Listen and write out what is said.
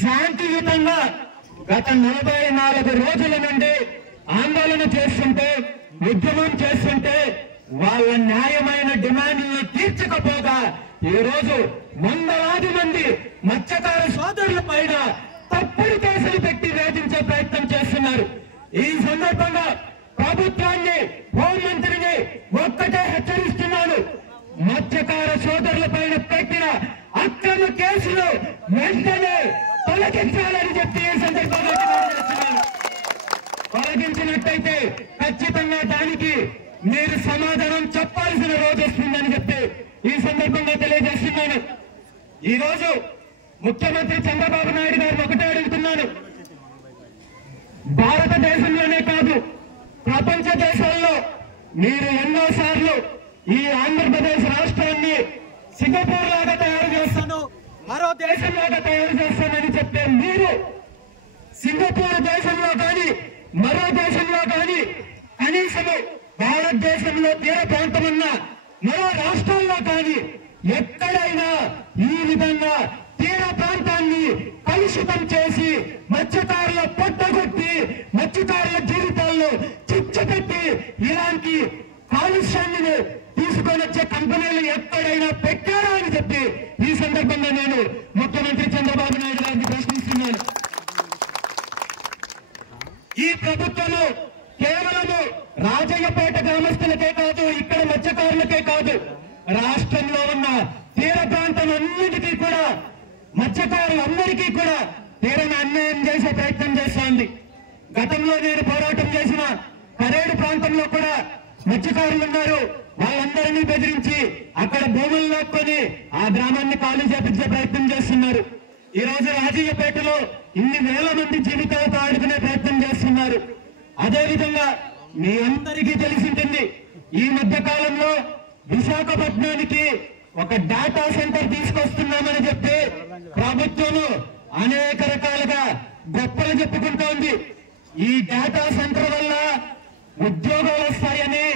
శాంతియుతంగా గత 44 రోజుల నుండి ఆందోళన చేస్తుంటే, ఉద్యమం చేస్తుంటే వాళ్ళ న్యాయమైన డిమాండ్లను తీర్చకపోగా ఈ రోజు వందలాది మంది మత్స్యకార సోదరుల పైన తప్పుడు కేసులు పెట్టి వేధించే ప్రయత్నం చేస్తున్నారు. ఈ సందర్భంగా ప్రభుత్వాన్ని, హోంమంత్రిని ఒక్కటే హెచ్చరిస్తున్నాను, మత్స్యకార సోదరుల పైన పెట్టిన అక్రమ కేసులు వెంటనే తొలగించాలని చెప్పి ఈ సందర్భంగా తెలియజేస్తున్నాను. తొలగించినట్టయితే ఖచ్చితంగా దానికి మీరు సమాధానం చెప్పాల్సిన రోజు వస్తుందని చెప్పి ఈ సందర్భంగా తెలియజేస్తున్నాను. ఈ రోజు ముఖ్యమంత్రి చంద్రబాబు నాయుడు గారిని ఒకటే అడుగుతున్నాను, భారతదేశంలోనే కాదు ప్రపంచ దేశాల్లో మీరు ఎన్నోసార్లు ఈ ఆంధ్రప్రదేశ్ రాష్ట్రాన్ని సింగపూర్ లాగా తయారు చేస్తాను, మరో దేశంలాగా తయారు చేస్తానని చెప్పే మీరు సింగపూర్ దేశంలో కానీ మరో దేశంలో కానీ కనీసము భారతదేశంలో తీర ప్రాంతం ఉన్న మరో రాష్ట్రాల్లో కానీ ఎక్కడైనా ఈ విధంగా తీర ప్రాంతాన్ని కలుషితం చేసి మత్స్యకారుల పొట్టగొట్టి మత్స్యకారుల జీవితాల్లో చిచ్చుపెట్టి ఇలాంటి కాలుష్యాన్ని తీసుకొని వచ్చే కంపెనీలు ఎక్కడైనా పెట్టారా అని చెప్పి ఈ సందర్భంగా నేను ముఖ్యమంత్రి చంద్రబాబు నాయుడు గారిని ప్రశ్నిస్తున్నాను. ఈ ప్రభుత్వము కేవలము రాజయ్యపేట గ్రామస్తులకే కాదు, ఇక్కడ మత్స్యకారులకే కాదు, రాష్ట్రంలో ఉన్న తీర ప్రాంతం అన్నిటికీ కూడా మత్స్యకారులందరికీ కూడా తీరని అన్యాయం చేసే ప్రయత్నం చేస్తోంది. గతంలో నేను పోరాటం చేసిన కరేడు ప్రాంతంలో కూడా మత్స్యకారులు ఉన్నారు, వాళ్ళందరినీ బెదిరించి అక్కడ భూములు లాక్కొని ఆ గ్రామాన్ని ఖాళీ చేపించే ప్రయత్నం చేస్తున్నారు. ఈ రోజు రాజయ్యపేటలో ఇన్ని వేల మంది జీవితాలతో ఆడుకునే ప్రయత్నం చేస్తున్నారు. అదేవిధంగా మీ అందరికీ తెలిసి ఉంటుంది, ఈ మధ్య కాలంలో విశాఖపట్నానికి ఒక డాటా సెంటర్ తీసుకొస్తున్నామని చెప్పి ప్రభుత్వము అనేక రకాలుగా గొప్పలు చెప్పుకుంటోంది. ఈ డాటా సెంటర్ వల్ల ఉద్యోగాలు వస్తాయని